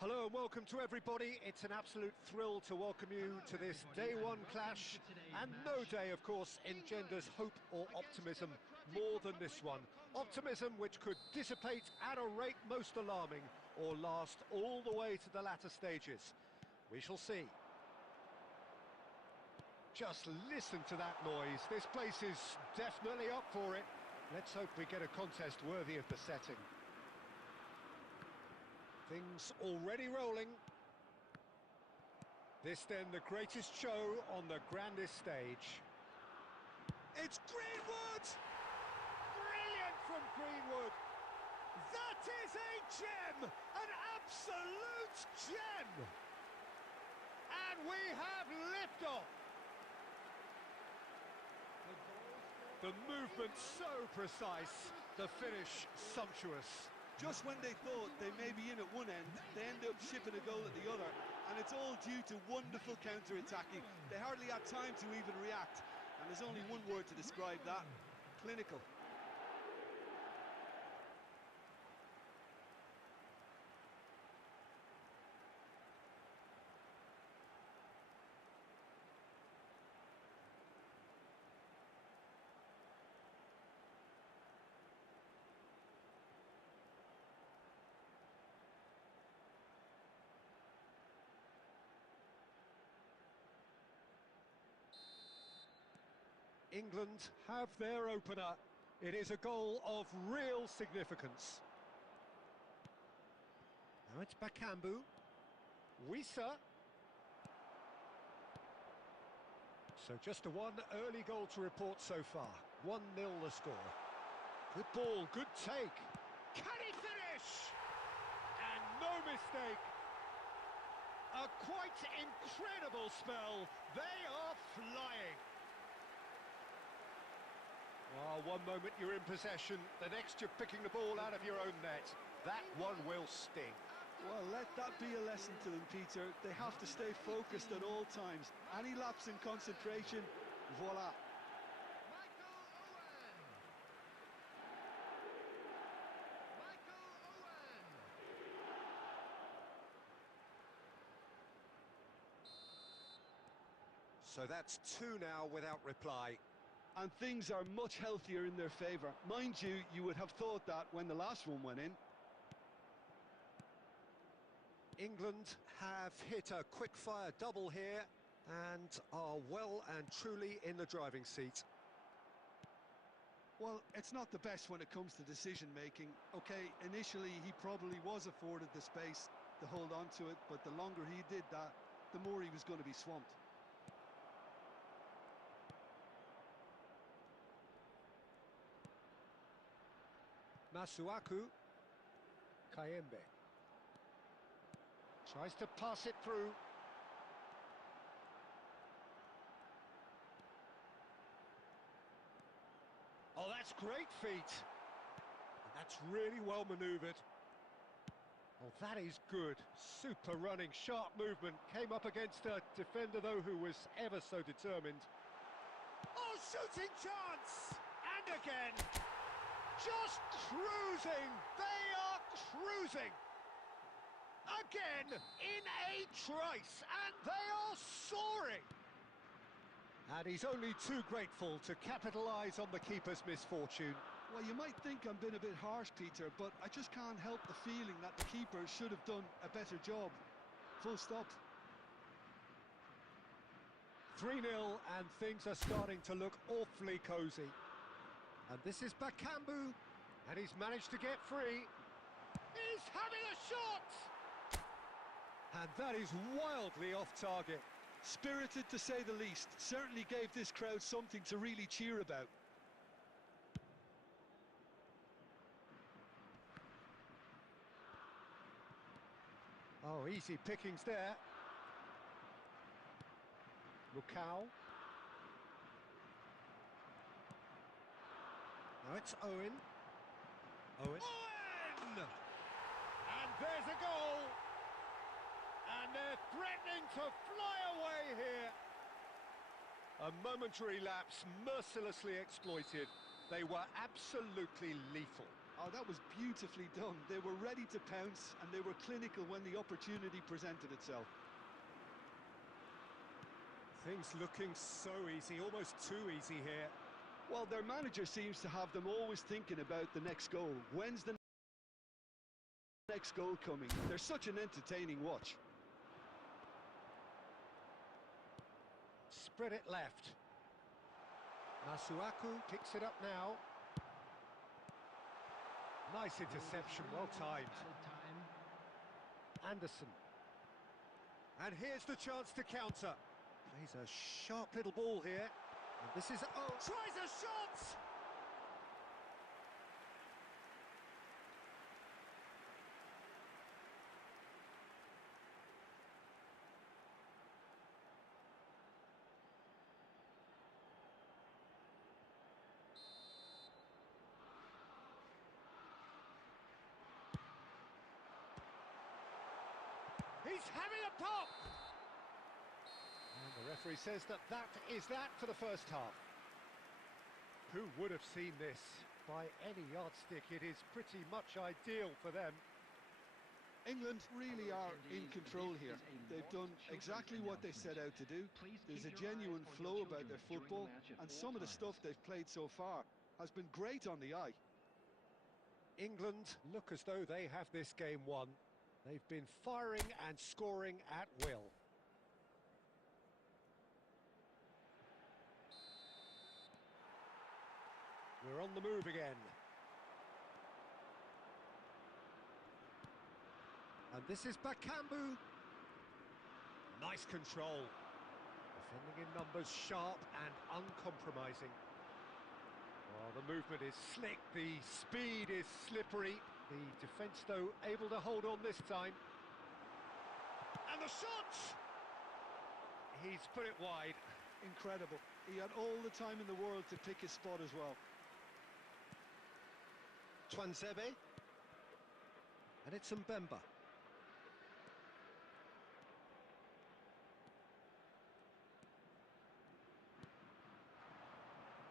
Hello and welcome to everybody. It's an absolute thrill to welcome you to this day one clash, and no day, of course, engenders hope or optimism more than this one. Optimism which could dissipate at a rate most alarming or last all the way to the latter stages. We shall see. Just listen to that noise. This place is definitely up for it. Let's hope we get a contest worthy of the setting. Things already rolling. This then the greatest show on the grandest stage. It's Greenwood! Brilliant from Greenwood! That is a gem! An absolute gem! And we have liftoff! The movement so precise, the finish sumptuous. Just when they thought they may be in at one end, they end up shipping a goal at the other, and it's all due to wonderful counter-attacking. They hardly had time to even react, and there's only one word to describe that: clinical. England have their opener. It is a goal of real significance. Now it's Bakambu. Wissa. So just a one early goal to report so far. 1-0 the score. Good ball, good take. Can he finish? And no mistake. A quite incredible spell. They are flying. Oh, one moment you're in possession, the next you're picking the ball out of your own net. That one will sting. Well, let that be a lesson to them, Peter. They have to stay focused at all times. Any lapse in concentration, voila. So that's two now without reply. And things are much healthier in their favour. Mind you, you would have thought that when the last one went in. England have hit a quick-fire double here and are well and truly in the driving seat. Well, it's not the best when it comes to decision-making. Okay, initially he probably was afforded the space to hold on to it, but the longer he did that, the more he was going to be swamped. Masuaku. Kayembe. Tries to pass it through. Oh, that's great feet. And that's really well manoeuvred. Oh, that is good. Super running, sharp movement. Came up against a defender, though, who was ever so determined. Oh, shooting chance! And again. Just cruising. They are cruising. Again, in a trice, and they are soaring. And he's only too grateful to capitalise on the keeper's misfortune. Well, you might think I'm being a bit harsh, Peter, but I just can't help the feeling that the keeper should have done a better job. Full stop. 3-0, and things are starting to look awfully cosy. And this is Bakambu, and he's managed to get free. He's having a shot! And that is wildly off target. Spirited, to say the least. Certainly gave this crowd something to really cheer about. Oh, easy pickings there. Lukau. Now it's Owen. Owen! And there's a goal! And they're threatening to fly away here. A momentary lapse, mercilessly exploited. They were absolutely lethal. Oh, that was beautifully done. They were ready to pounce, and they were clinical when the opportunity presented itself. Things looking so easy, almost too easy here. Well, their manager seems to have them always thinking about the next goal. When's the next goal coming? They're such an entertaining watch. Spread it left. Masuaku picks it up now. Nice interception, well timed. Anderson. And here's the chance to counter. Plays a sharp little ball here. And this is... Oh, tries a shot! He's having a pop! And the referee says that is that for the first half. Who would have seen this? By any yardstick, it is pretty much ideal for them. England really are in control here. They've done exactly what they set out to do. There's a genuine flow about their football, and some of the stuff they've played so far has been great on the eye. England look as though they have this game won. They've been firing and scoring at will. We're on the move again. And this is Bakambu. Nice control. Defending in numbers, sharp and uncompromising. Oh, the movement is slick, the speed is slippery. The defence, though, able to hold on this time. And the shot! He's put it wide. Incredible. He had all the time in the world to pick his spot as well. Twanzebe. And it's Mbemba.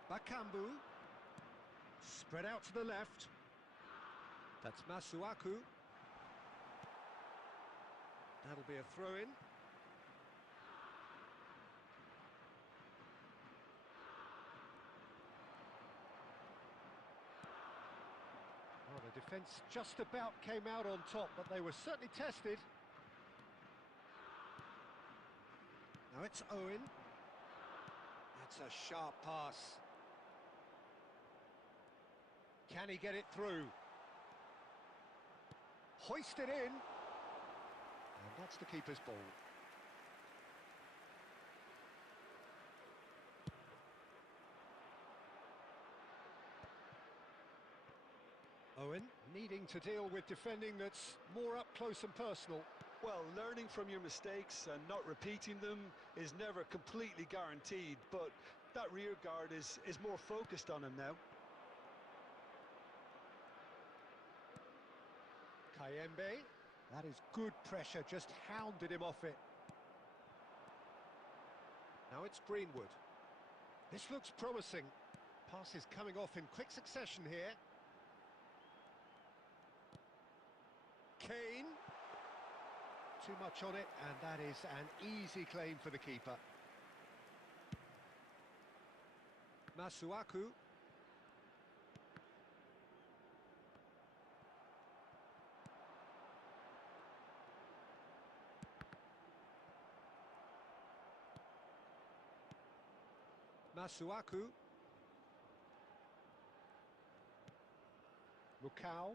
Bakambu. Spread out to the left. That's Masuaku. That'll be a throw-in. Defence just about came out on top, but they were certainly tested. Now it's Owen. That's a sharp pass. Can he get it through? Hoisted in. And that's the keeper's ball. Owen needing to deal with defending that's more up close and personal. Well, learning from your mistakes and not repeating them is never completely guaranteed, but that rear guard is more focused on him now. Kayembe, that is good pressure, just hounded him off it. Now it's Greenwood. This looks promising. Passes coming off in quick succession here. Kane. Too much on it, and that is an easy claim for the keeper. Masuaku. Masuaku. Mukau.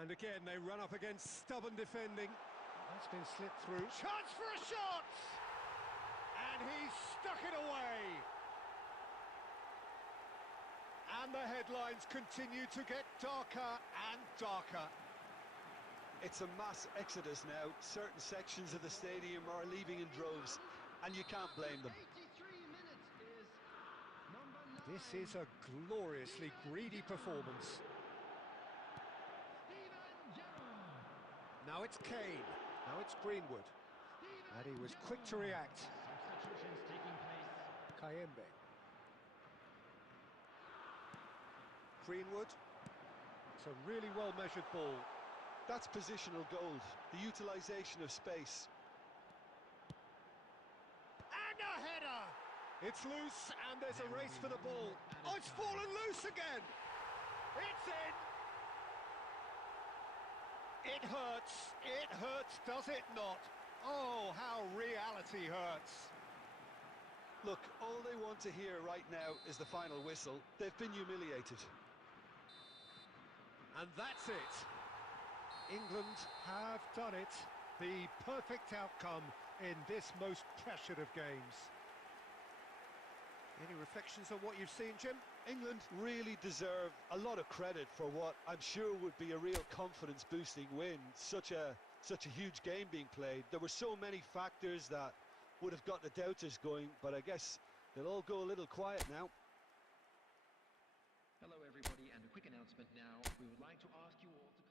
And again, they run up against stubborn defending. That's been slipped through. Chance for a shot! And he's stuck it away. And the headlines continue to get darker and darker. It's a mass exodus now. Certain sections of the stadium are leaving in droves, and you can't blame them. This is a gloriously greedy performance. Now it's Kane. Now it's Greenwood. And he was quick to react. Kayembe. Greenwood. It's a really well-measured ball. That's positional gold, the utilisation of space. And a header! It's loose, and there's a race for the ball. Oh, it's fallen loose again! It's in! It hurts, does it not? Oh, how reality hurts. Look, all they want to hear right now is the final whistle. They've been humiliated. And that's it. England have done it. The perfect outcome in this most pressured of games. Any reflections on what you've seen, Jim? England really deserve a lot of credit for what I'm sure would be a real confidence-boosting win. Such a huge game being played. There were so many factors that would have got the doubters going, but I guess they'll all go a little quiet now. Hello everybody, and a quick announcement now. We would like to ask you all to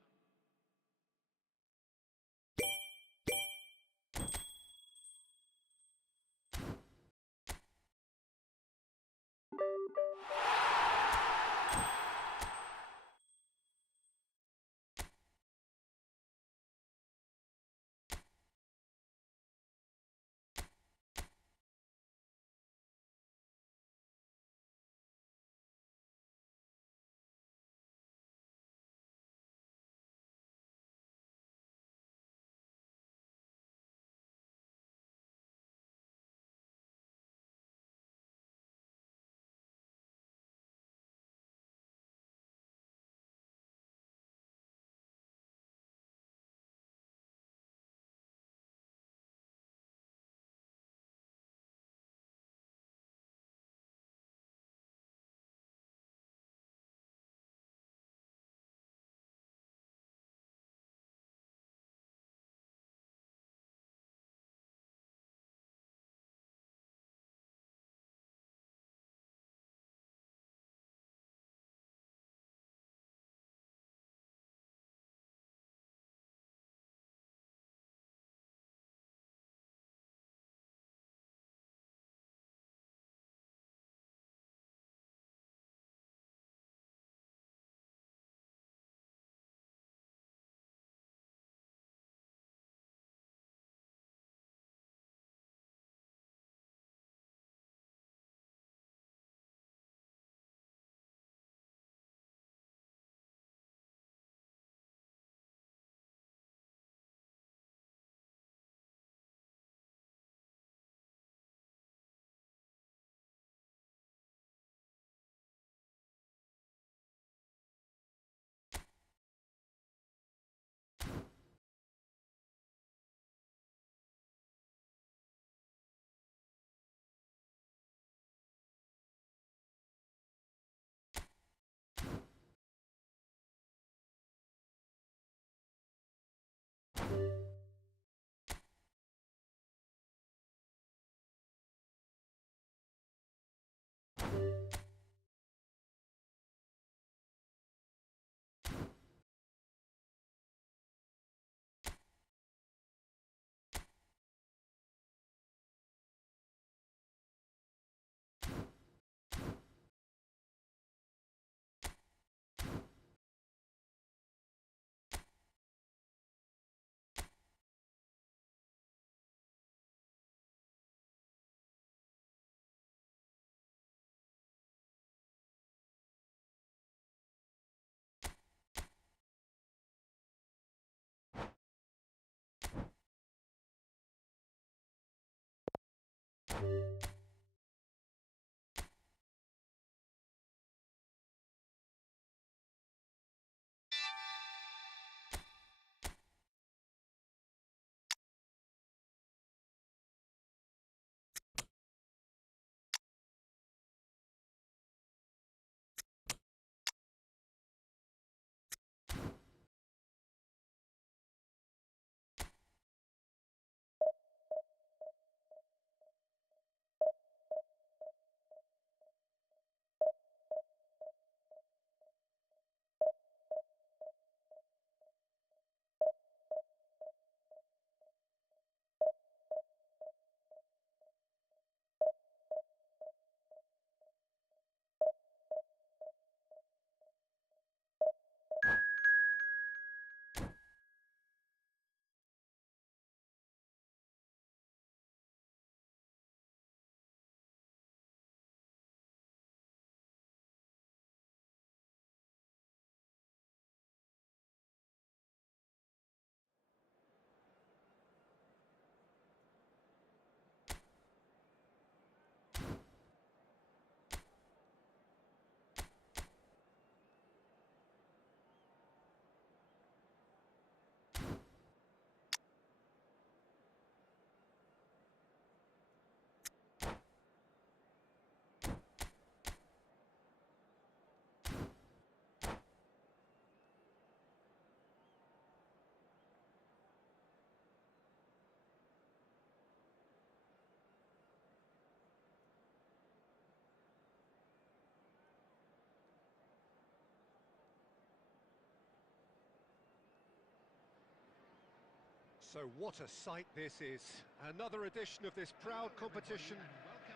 So what a sight this is. Another edition of this proud competition,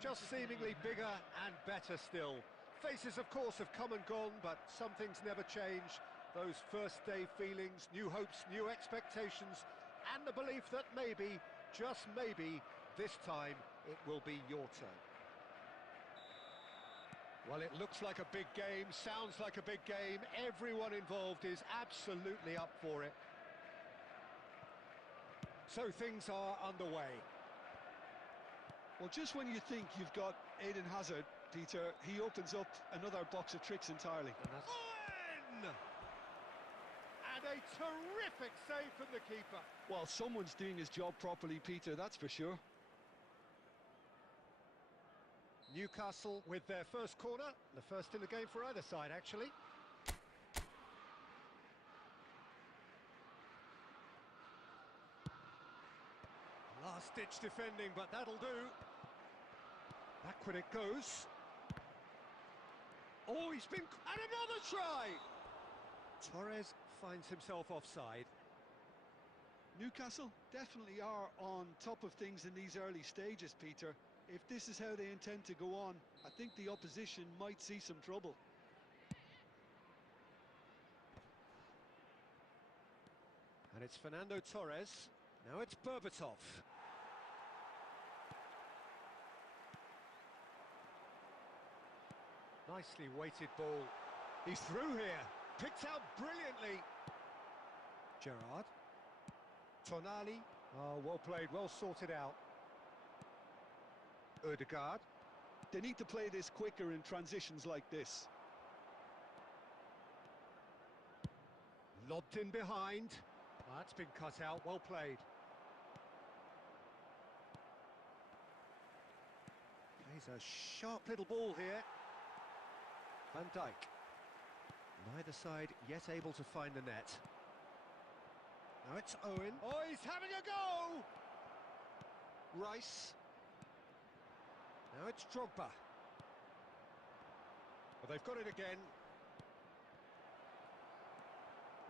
just seemingly bigger and better still. Faces, of course, have come and gone, but some things never change. Those first day feelings, new hopes, new expectations, and the belief that maybe, just maybe, this time it will be your turn. Well, it looks like a big game, sounds like a big game. Everyone involved is absolutely up for it. So things are underway. Well, just when you think you've got Eden Hazard, Peter, he opens up another box of tricks entirely. And a terrific save from the keeper. Well, someone's doing his job properly, Peter, that's for sure. Newcastle with their first corner, the first in the game for either side, actually. Last-ditch defending, but that'll do. Backward it goes. Oh, he's been... And another try! Torres finds himself offside. Newcastle definitely are on top of things in these early stages, Peter. If this is how they intend to go on, I think the opposition might see some trouble. And it's Fernando Torres. Now it's Berbatov. Nicely weighted ball. He's through here. Picked out brilliantly. Gerrard. Tonali. Oh, well played, well sorted out. Ødegaard. They need to play this quicker in transitions like this. Lobbed in behind. That's been cut out, well played. Plays a sharp little ball here. Van Dijk. Neither side yet able to find the net. Now it's Owen. Oh, he's having a go! Rice. Now it's Drogba. Well, they've got it again.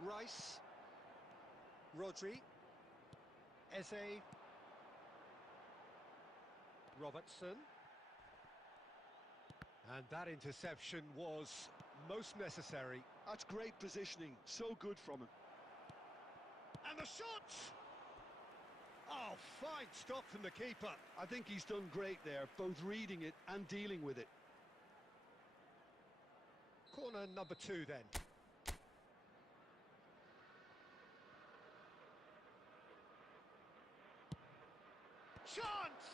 Rice. Rodri. Eze. Robertson. And that interception was most necessary. That's great positioning, so good from him. And the shot! Oh, fine stop from the keeper. I think he's done great there, both reading it and dealing with it. Corner number 2 then. Chance!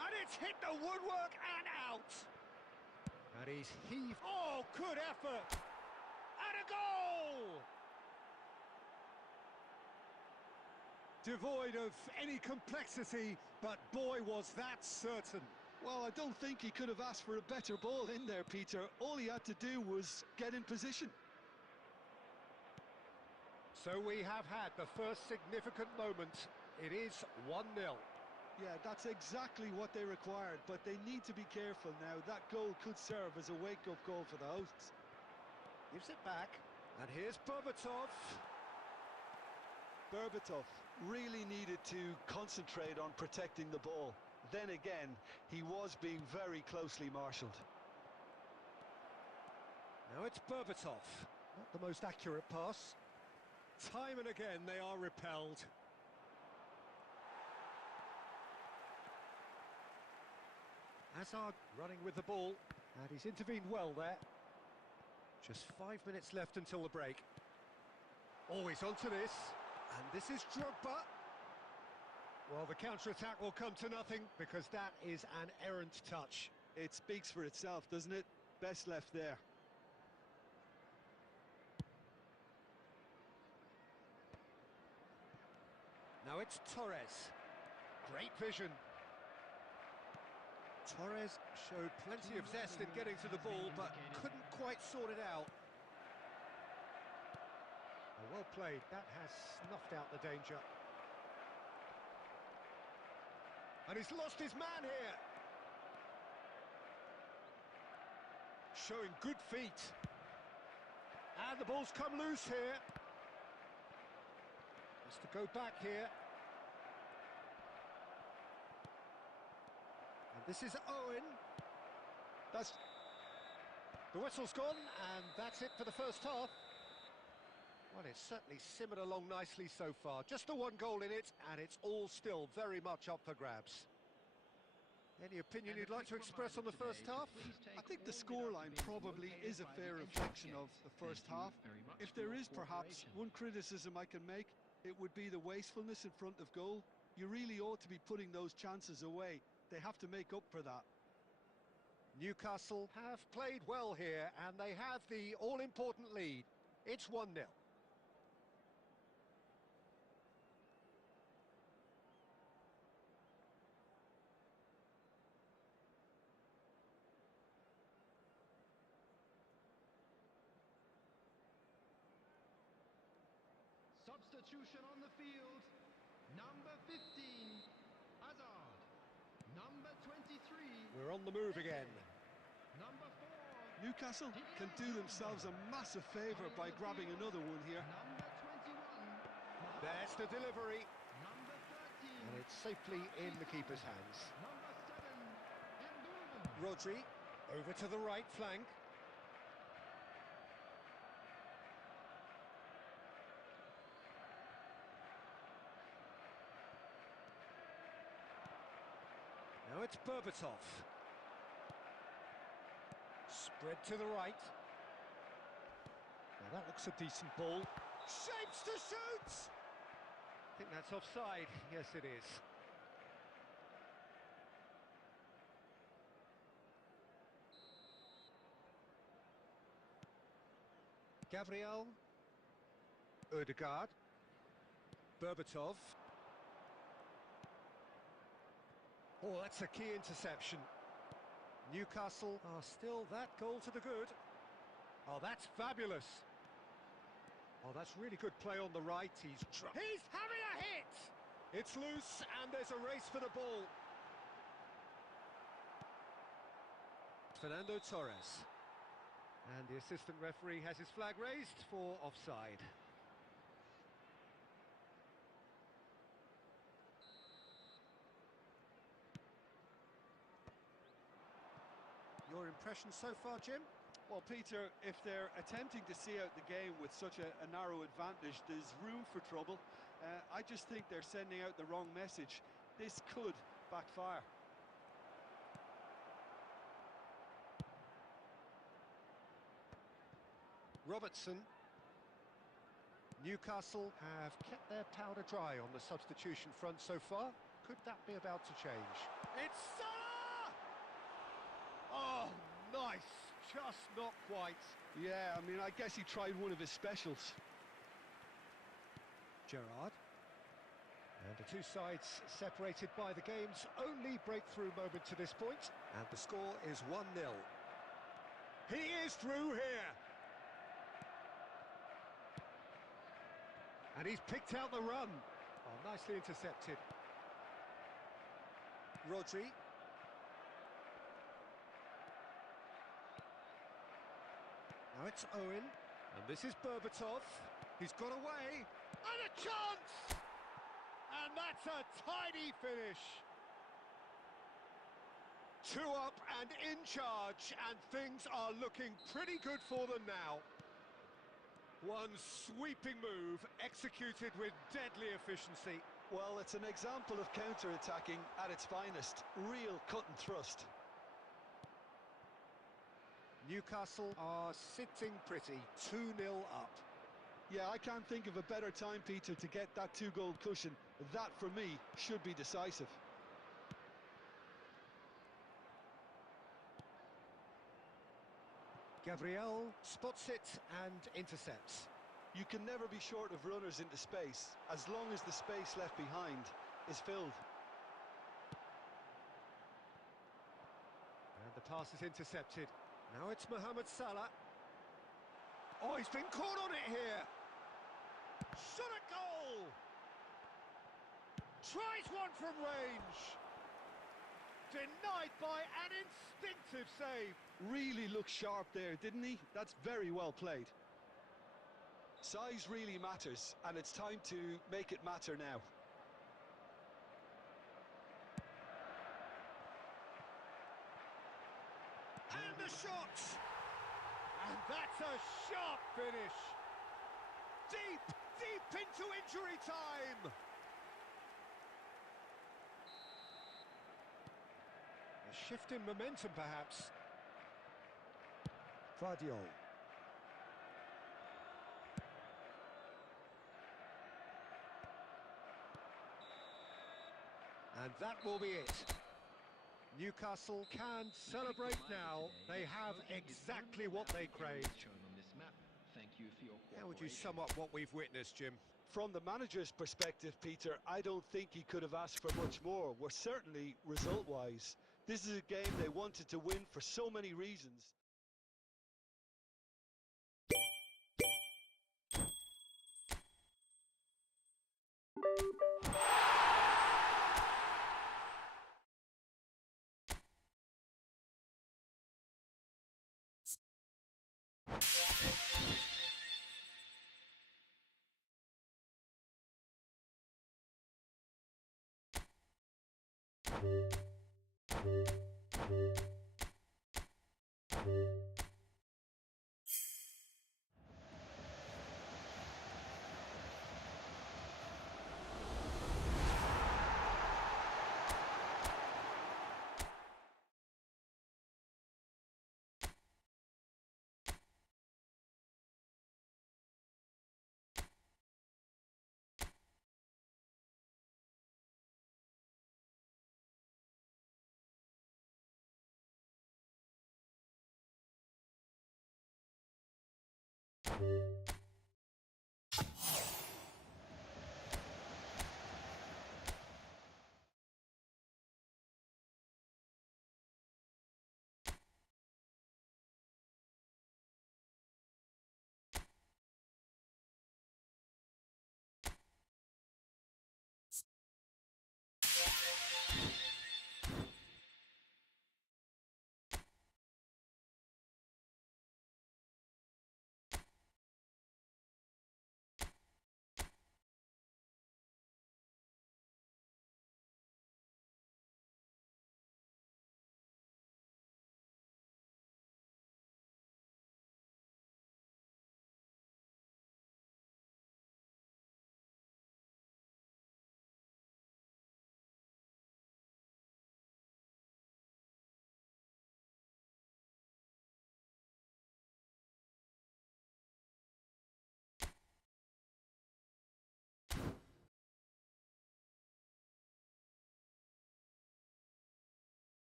And it's hit the woodwork and out. And he's heaved. Oh, good effort! And a goal! Devoid of any complexity, but boy, was that certain. Well, I don't think he could have asked for a better ball in there, Peter. All he had to do was get in position. So we have had the first significant moment. It is 1-0. Yeah, that's exactly what they required, but they need to be careful now. That goal could serve as a wake-up call for the hosts. Gives it back, and here's Berbatov. Berbatov really needed to concentrate on protecting the ball. Then again, he was being very closely marshalled. Now it's Berbatov. Not the most accurate pass. Time and again they are repelled. Hazard running with the ball, and he's intervened well there. Just 5 minutes left until the break. Always onto this, and this is Drogba. Well, the counter-attack will come to nothing because that is an errant touch. It speaks for itself, doesn't it? Best left there. Now it's Torres. Great vision. Torres showed plenty of zest in getting to the ball, but couldn't quite sort it out. Well played. That has snuffed out the danger. And he's lost his man here. Showing good feet. And the ball's come loose here. Has to go back here. And this is Owen. The whistle's gone, and that's it for the first half. Well, it's certainly simmered along nicely so far. Just the one goal in it, and it's all still very much up for grabs. Any opinion you'd like to express on the first half? I think the scoreline probably is a fair reflection of the first half. If there is perhaps one criticism I can make, it would be the wastefulness in front of goal. You really ought to be putting those chances away. They have to make up for that. Newcastle have played well here, and they have the all-important lead. It's 1-0. Substitution on the field. Number 15, Hazard. Number 23. We're on the move again. Number 4. Newcastle can do themselves a massive favour by grabbing another one here. Number 21. There's the delivery. Number 13. And it's safely in the keeper's hands. Number 7, Endoven. Rodri, over to the right flank. Now it's Berbatov. Spread to the right. Now that looks a decent ball. Shapes to shoot! I think that's offside. Yes, it is. Gabriel. Ødegaard. Berbatov. Oh, that's a key interception. Newcastle are still that goal to the good. Oh, that's fabulous. Oh, that's really good play on the right. He's having a hit! It's loose, and there's a race for the ball. Fernando Torres. And the assistant referee has his flag raised for offside. Your impression so far, Jim? Well, Peter, if they're attempting to see out the game with such a narrow advantage, there's room for trouble. I just think they're sending out the wrong message. This could backfire. Robertson. Newcastle have kept their powder dry on the substitution front so far. Could that be about to change? It's Salah! Oh, nice. Just not quite. Yeah, I mean, I guess he tried one of his specials. Gerrard. And the two sides separated by the game's only breakthrough moment to this point. And the score is 1-0. He is through here. And he's picked out the run. Oh, nicely intercepted. Rodri. Now it's Owen. And this is Berbatov. He's got away. And a chance! And that's a tidy finish. 2 up and in charge, and things are looking pretty good for them now. One sweeping move, executed with deadly efficiency. Well, it's an example of counter-attacking at its finest. Real cut and thrust. Newcastle are sitting pretty, 2-0 up. Yeah, I can't think of a better time, Peter, to get that 2-goal cushion. That, for me, should be decisive. Gabriel spots it and intercepts. You can never be short of runners into space, as long as the space left behind is filled. And the pass is intercepted. Now it's Mohamed Salah. Oh, he's been caught on it here. Shot at goal! Tries one from range. Denied by an instinctive save. Really looked sharp there, didn't he? That's very well played. Size really matters, and it's time to make it matter now. And the shot! And that's a sharp finish. Deep, deep into injury time. A shift in momentum, perhaps. Vardiol. And that will be it. Newcastle can celebrate now. They have exactly what they craved. How would you sum up what we've witnessed, Jim? From the manager's perspective, Peter, I don't think he could have asked for much more. We're certainly result-wise. This is a game they wanted to win for so many reasons.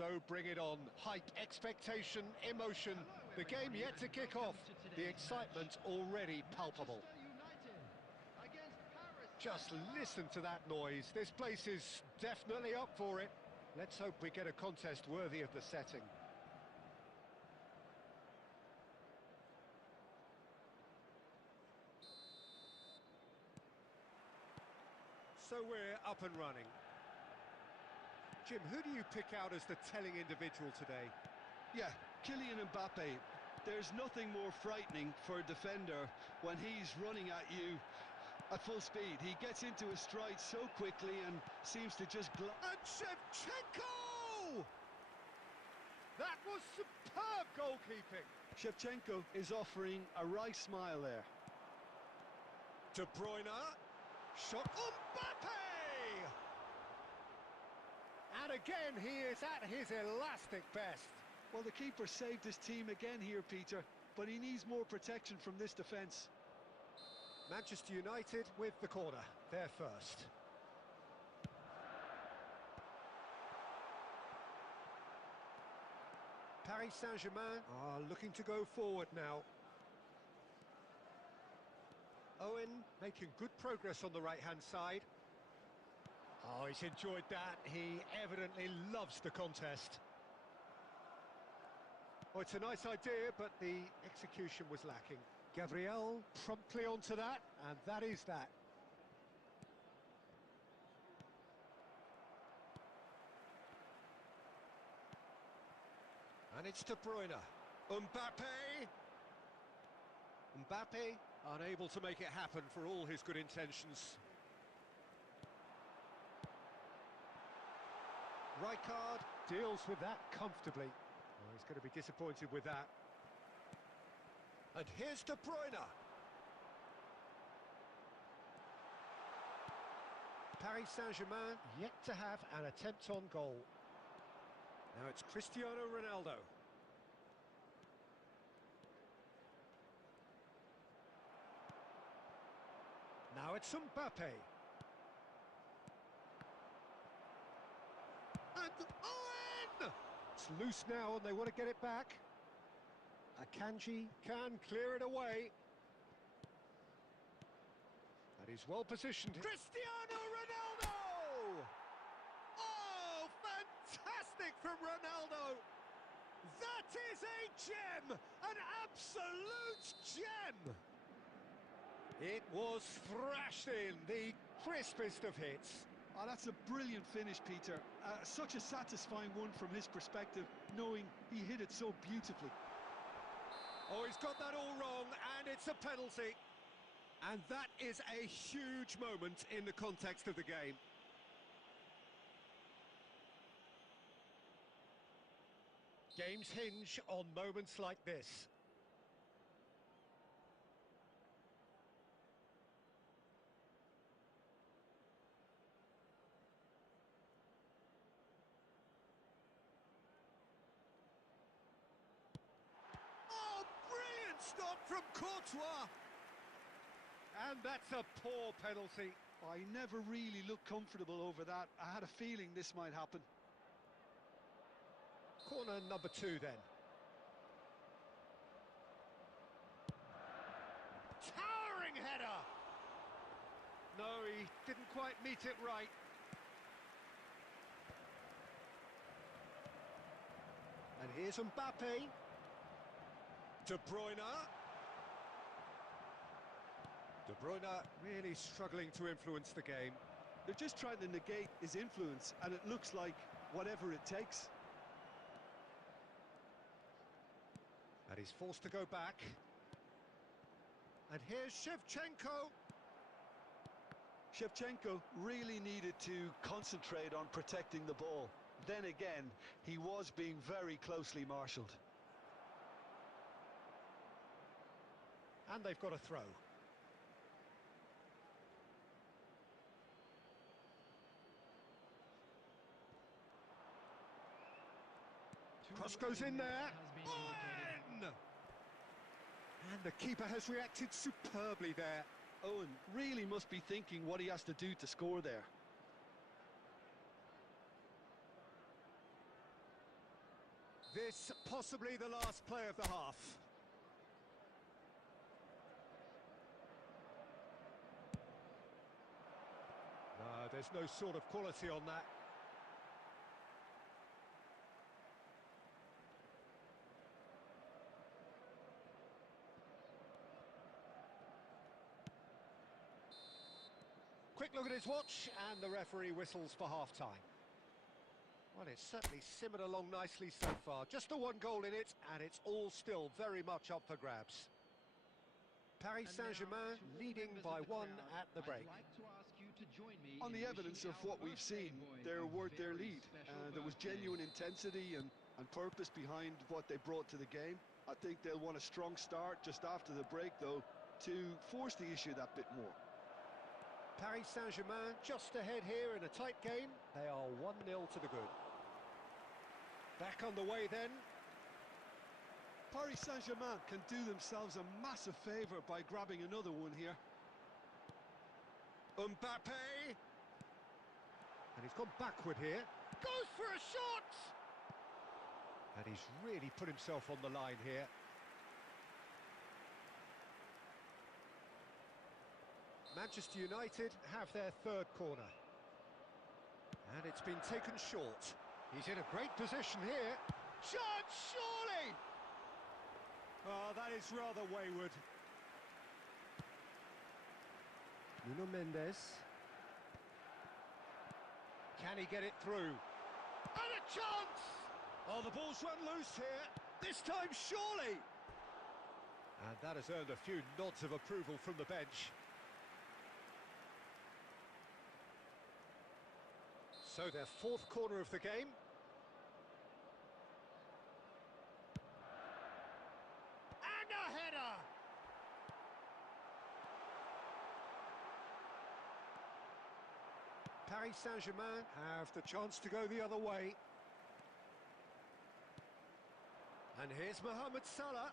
So bring it on. Hype, expectation, emotion. The game yet to kick off. The excitement already palpable. Just listen to that noise. This place is definitely up for it. Let's hope we get a contest worthy of the setting. So we're up and running. Jim, who do you pick out as the telling individual today? Yeah, Kylian Mbappe. There's nothing more frightening for a defender when he's running at you at full speed. He gets into his stride so quickly and seems to just And Shevchenko! That was superb goalkeeping. Shevchenko is offering a wry smile there. De Bruyne. Shot. Mbappe! And again, he is at his elastic best. Well, the keeper saved his team again here, Peter, but he needs more protection from this defence. Manchester United with the corner. They're first. Paris Saint-Germain are looking to go forward now. Owen making good progress on the right-hand side. Oh, he's enjoyed that. He evidently loves the contest. Oh, it's a nice idea, but the execution was lacking. Gabriel promptly onto that, and that is that. And it's De Bruyne. Mbappe! Mbappe unable to make it happen for all his good intentions. Rijkaard deals with that comfortably. Oh, he's going to be disappointed with that. And here's De Bruyne. Paris Saint-Germain yet to have an attempt on goal. Now it's Cristiano Ronaldo. Now it's Mbappe. And Owen! It's loose now and they want to get it back. Akanji can clear it away. That is well positioned. Cristiano Ronaldo! Oh, fantastic from Ronaldo! That is a gem! An absolute gem! It was thrashed in, the crispest of hits. Oh, that's a brilliant finish, Peter. Such a satisfying one from his perspective, knowing he hit it so beautifully. Oh, he's got that all wrong, and it's a penalty. And that is a huge moment in the context of the game. Games hinge on moments like this. Oh, brilliant stop from Courtois! And that's a poor penalty. I never really looked comfortable over that. I had a feeling this might happen. Corner number 2 then. Towering header! No, he didn't quite meet it right. And here's Mbappe. De Bruyne. De Bruyne really struggling to influence the game. They're just trying to negate his influence, and it looks like whatever it takes. And he's forced to go back. And here's Shevchenko. Shevchenko really needed to concentrate on protecting the ball. Then again, he was being very closely marshalled. And they've got a throw. Cross goes in there. Owen! And the keeper has reacted superbly there. Owen really must be thinking what he has to do to score there. This possibly the last play of the half. No, there's no sort of quality on that. Quick look at his watch, and the referee whistles for half-time. Well, it's certainly simmered along nicely so far. Just the one goal in it, and it's all still very much up for grabs. Paris Saint-Germain leading by one at the break. On the evidence of what we've seen, they're worth their lead. There was genuine intensity and purpose behind what they brought to the game. I think they'll want a strong start just after the break, though, to force the issue that bit more. Paris Saint-Germain just ahead here in a tight game. They are 1-0 to the good. Back on the way then. Paris Saint-Germain can do themselves a massive favour by grabbing another one here. Mbappe! And he's gone backward here. Goes for a shot! And he's really put himself on the line here. Manchester United have their third corner. And it's been taken short. He's in a great position here. Chance, surely! Oh, that is rather wayward. Nuno Mendes. Can he get it through? And a chance! Oh, the ball's run loose here. This time, surely! And that has earned a few nods of approval from the bench. So their fourth corner of the game. And a header! Paris Saint-Germain have the chance to go the other way. And here's Mohamed Salah.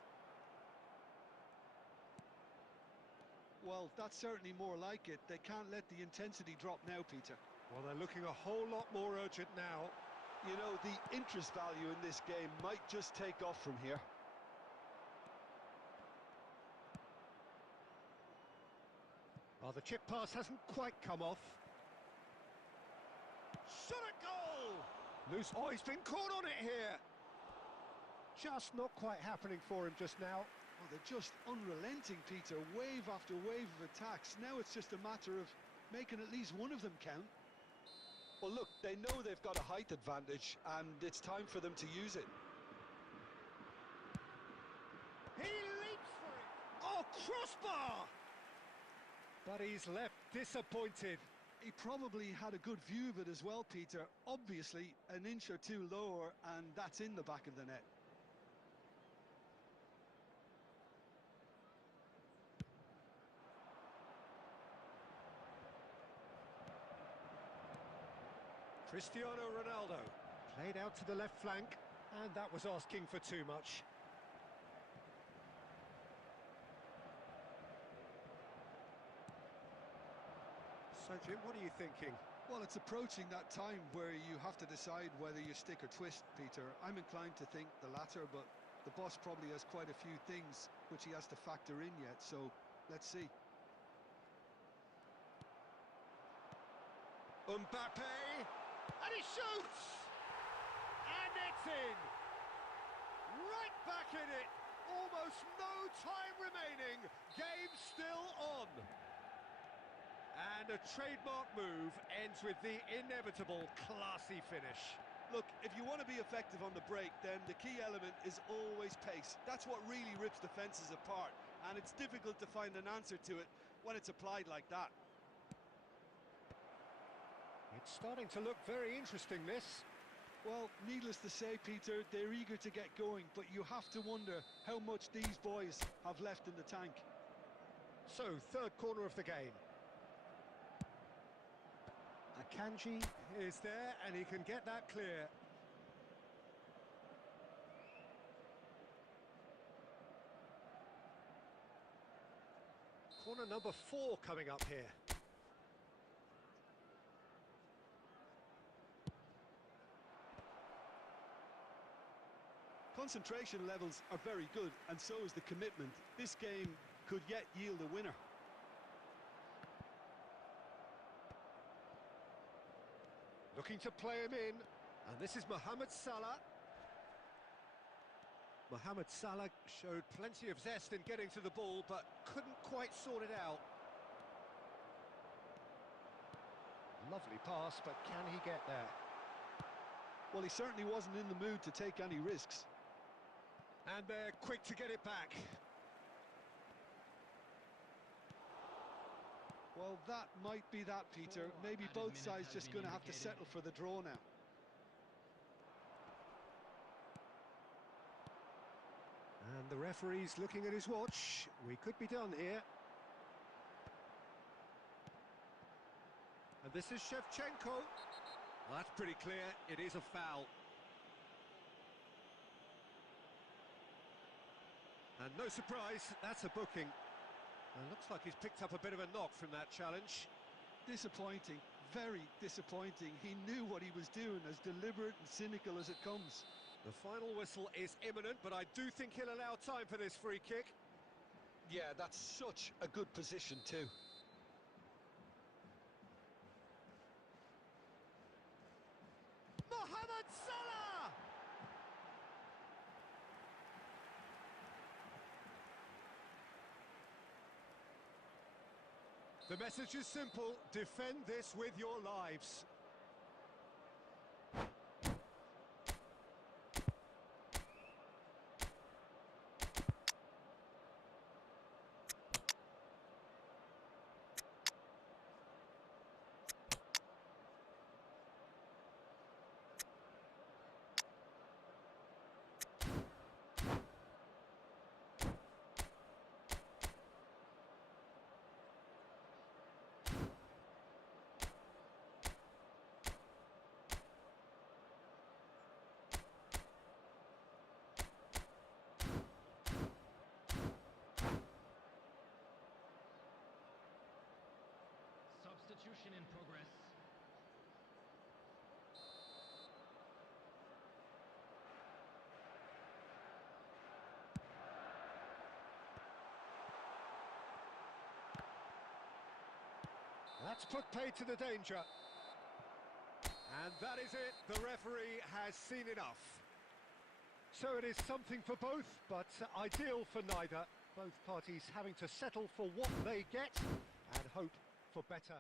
Well, that's certainly more like it. They can't let the intensity drop now, Peter. Well, they're looking a whole lot more urgent now. You know, the interest value in this game might just take off from here. Oh, the chip pass hasn't quite come off. Shot at goal! Loose. Oh, he's been caught on it here. Just not quite happening for him just now. Oh, they're just unrelenting, Peter. Wave after wave of attacks. Now it's just a matter of making at least one of them count. Well, look, they know they've got a height advantage, and it's time for them to use it. He leaps for it! Oh, crossbar! But he's left disappointed. He probably had a good view of it as well, Peter. Obviously, an inch or two lower, and that's in the back of the net. Cristiano Ronaldo played out to the left flank, and that was asking for too much. So, Jim, what are you thinking? Well, it's approaching that time where you have to decide whether you stick or twist, Peter. I'm inclined to think the latter, but the boss probably has quite a few things which he has to factor in yet, so let's see. Mbappe! And he shoots! And it's in! Right back in it! Almost no time remaining. Game still on. And a trademark move ends with the inevitable classy finish. Look, if you want to be effective on the break, then the key element is always pace. That's what really rips defences apart, and it's difficult to find an answer to it when it's applied like that. It's starting to look very interesting, this. Well, needless to say, Peter, they're eager to get going, but you have to wonder how much these boys have left in the tank. So, third corner of the game. Akanji is there, and he can get that clear. Corner number 4 coming up here. Concentration levels are very good, and so is the commitment. This game could yet yield a winner. Looking to play him in, and this is Mohamed Salah. Mohamed Salah showed plenty of zest in getting to the ball, but couldn't quite sort it out. Lovely pass, but can he get there? Well, he certainly wasn't in the mood to take any risks. And they're quick to get it back. Well, that might be that, Peter. Maybe both sides just going to have to settle for the draw now. And the referee's looking at his watch. We could be done here. And this is Shevchenko. Well, that's pretty clear. It is a foul. And no surprise, that's a booking. And looks like he's picked up a bit of a knock from that challenge. Disappointing, very disappointing. He knew what he was doing, as deliberate and cynical as it comes. The final whistle is imminent, but I do think he'll allow time for this free kick. Yeah, that's such a good position too. Mohamed Salah! The message is simple: defend this with your lives. Substitution in progress. That's put paid to the danger. And that is it. The referee has seen enough. So it is something for both, but ideal for neither. Both parties having to settle for what they get and hope for better.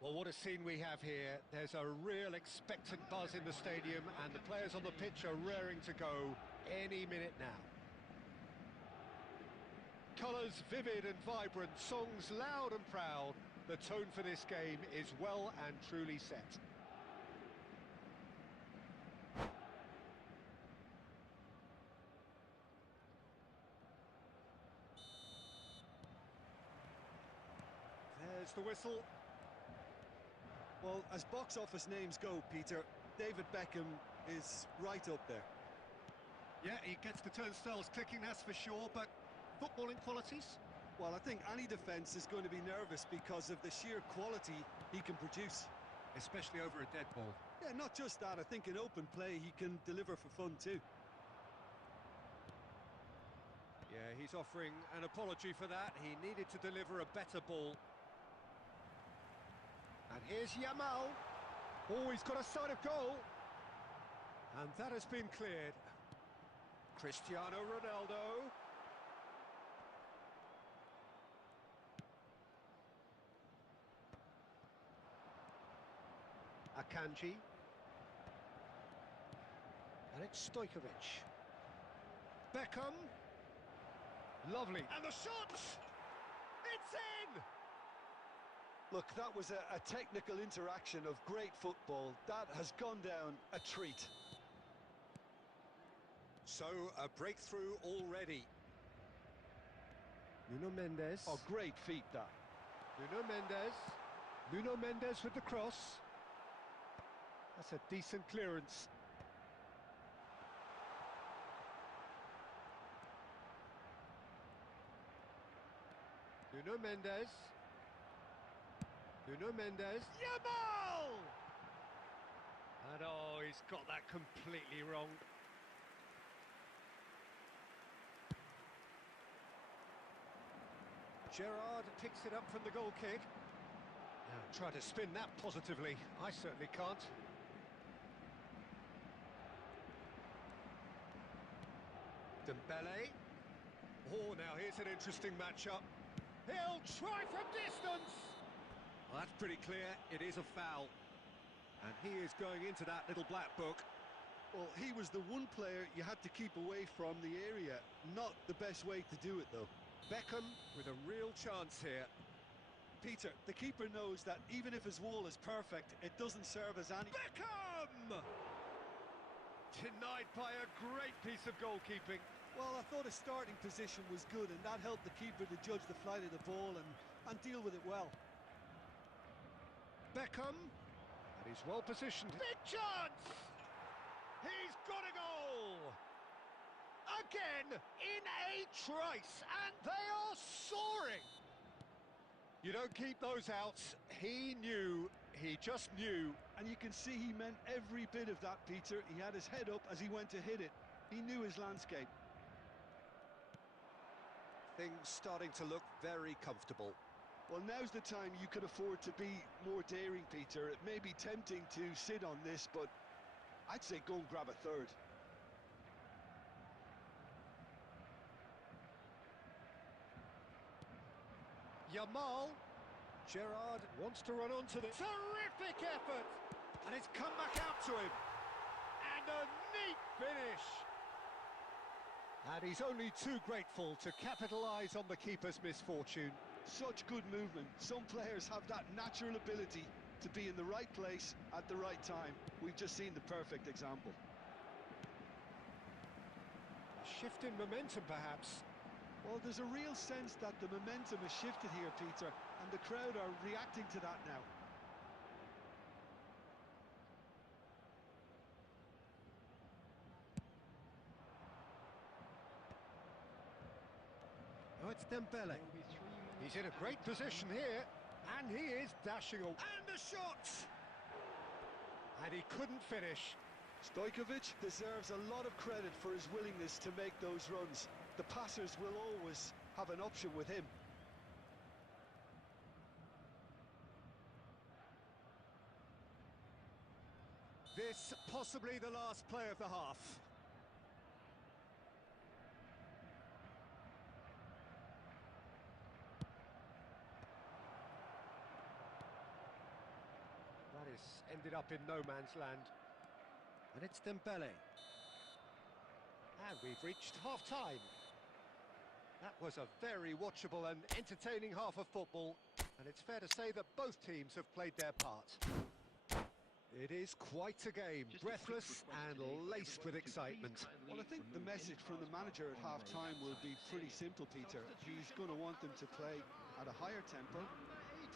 Well, what a scene we have here. There's a real expectant buzz in the stadium, and the players on the pitch are raring to go any minute now. Colours vivid and vibrant, songs loud and proud. The tone for this game is well and truly set. the whistle. Well, as box office names go, Peter, David Beckham is right up there. Yeah, he gets the turnstiles clicking, that's for sure, but footballing qualities? Well, I think any defence is going to be nervous because of the sheer quality he can produce. Especially over a dead ball. Yeah, not just that, I think in open play he can deliver for fun too. Yeah, he's offering an apology for that. He needed to deliver a better ball. And here's Yamal. Oh, he's got a sight of goal. And that has been cleared. Cristiano Ronaldo. Akanji. And it's Stojkovic. Beckham. Lovely. And the shot! It's in! Look, that was a technical interaction of great football. That has gone down a treat. So, a breakthrough already. Nuno Mendes. Oh, great feat, that. Nuno Mendes. Nuno Mendes with the cross. That's a decent clearance. Nuno Mendes. Nuno Mendes. Yamal! And oh, he's got that completely wrong. Gerrard picks it up from the goal kick. Now try to spin that positively. I certainly can't. Dembele. Oh, now here's an interesting matchup. He'll try from distance. Well, that's pretty clear. It is a foul. And he is going into that little black book. Well, he was the one player you had to keep away from the area. Not the best way to do it, though. Beckham with a real chance here. Peter, the keeper knows that even if his wall is perfect, it doesn't serve as any... Beckham! Denied by a great piece of goalkeeping. Well, I thought his starting position was good, and that helped the keeper to judge the flight of the ball and deal with it well. Beckham, and he's well positioned. Big chance! He's got a goal! Again, in a trice, and they are soaring! You don't keep those out. He knew, he just knew. And you can see he meant every bit of that, Peter. He had his head up as he went to hit it. He knew his landscape. Things starting to look very comfortable. Well, now's the time you could afford to be more daring, Peter. It may be tempting to sit on this, but I'd say go and grab a third. Yamal. Gerrard wants to run onto the... Terrific effort! And it's come back out to him. And a neat finish. And he's only too grateful to capitalise on the keeper's misfortune. Such good movement. Some players have that natural ability to be in the right place at the right time. We've just seen the perfect example. A shift in momentum, perhaps. Well, there's a real sense that the momentum has shifted here, Peter, and the crowd are reacting to that now. Oh, it's Dembele. He's in a great position here, and he is dashing away. And a shot! And he couldn't finish. Stojkovic deserves a lot of credit for his willingness to make those runs. The passers will always have an option with him. This possibly the last play of the half. That is ended up in no man's land. And it's Dembele. And we've reached half-time. That was a very watchable and entertaining half of football, and it's fair to say that both teams have played their part. It is quite a game, breathless and laced with excitement. Well, I think the message from the manager at half-time will be pretty simple, Peter. He's going to want them to play at a higher tempo,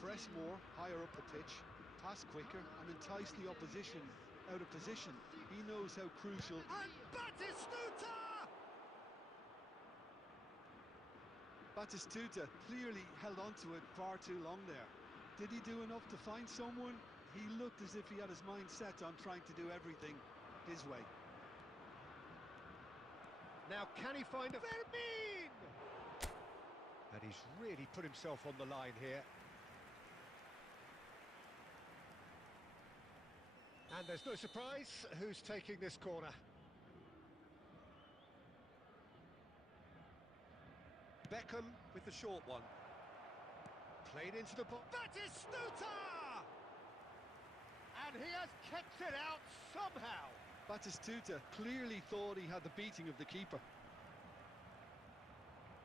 press more, higher up the pitch, pass quicker and entice the opposition out of position. He knows how crucial. And Batistuta! Batistuta clearly held on to it far too long there. Did he do enough to find someone? He looked as if he had his mind set on trying to do everything his way. Now can he find a Fermin? And he's really put himself on the line here. And there's no surprise who's taking this corner. Beckham with the short one. Played into the box. Batistuta! And he has kept it out somehow. Batistuta clearly thought he had the beating of the keeper.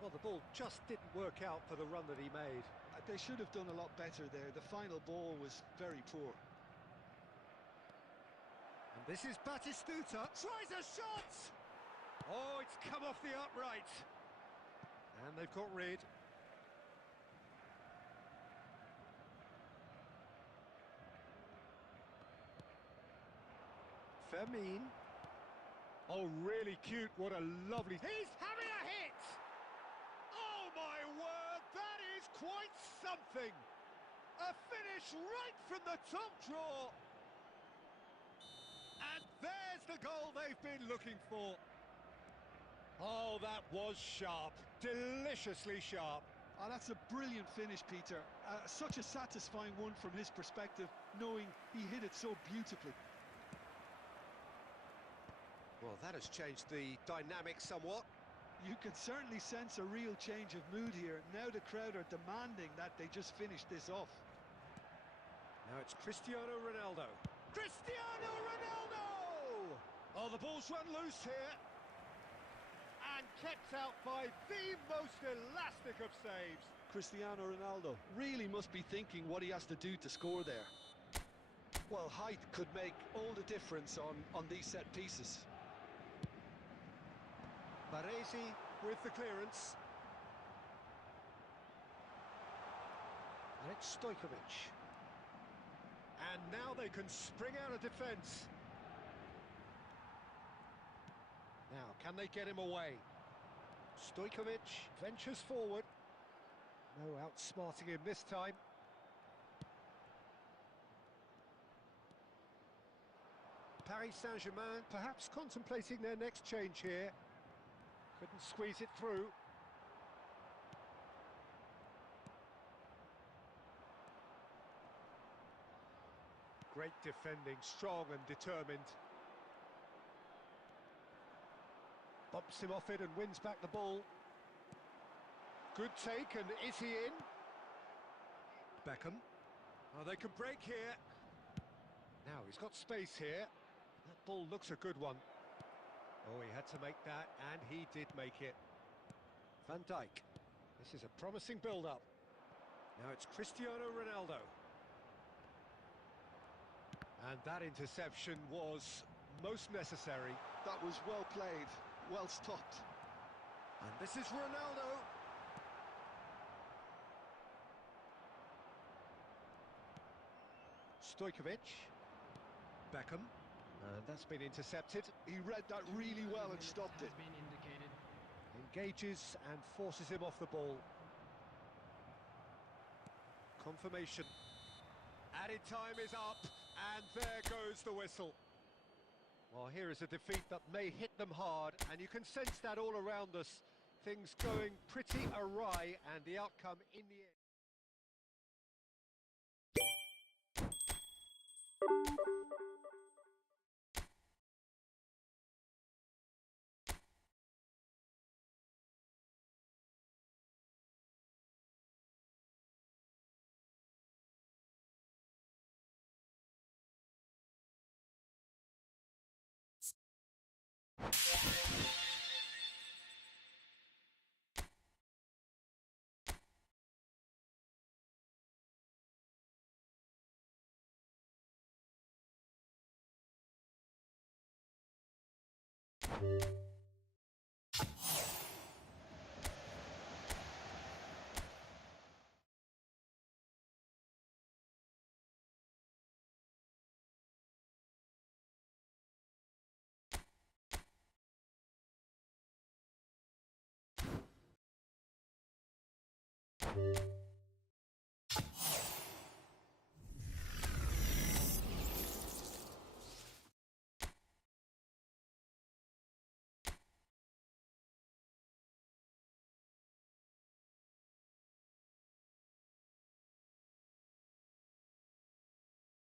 Well, the ball just didn't work out for the run that he made. They should have done a lot better there. The final ball was very poor. And this is Batistuta. Tries a shot! Oh, it's come off the upright. And they've got rid. Fermin. Oh, really cute. What a lovely... He's having a hit! Oh, my word, that is quite something! A finish right from the top draw. And there's the goal they've been looking for. Oh, that was sharp. Deliciously sharp. Oh, that's a brilliant finish, Peter. Such a satisfying one from his perspective, knowing he hit it so beautifully. Well, that has changed the dynamic somewhat. You can certainly sense a real change of mood here. Now the crowd are demanding that they just finish this off. Now it's Cristiano Ronaldo. Cristiano Ronaldo! Oh, the ball's run loose here. And kept out by the most elastic of saves. Cristiano Ronaldo really must be thinking what he has to do to score there. Well, height could make all the difference on these set pieces. Baresi with the clearance. And it's Stojkovic. And now they can spring out of defence. Now, can they get him away? Stojkovic ventures forward. No outsmarting him this time. Paris Saint-Germain perhaps contemplating their next change here. Couldn't squeeze it through. Great defending, strong and determined. Bumps him off it and wins back the ball. Good take, and is he in? Beckham. Oh, they can break here. Now he's got space here. That ball looks a good one. Oh, he had to make that, and he did make it. Van Dijk. This is a promising build-up. Now it's Cristiano Ronaldo. And that interception was most necessary. That was well played, well stopped. And this is Ronaldo. Stojkovic. Beckham. And that's been intercepted. He read that really well and stopped it. Engages and forces him off the ball. Confirmation. Added time is up, and there goes the whistle. Well, here is a defeat that may hit them hard, and you can sense that all around us. Things going pretty awry, and the outcome in the end. Bye-bye.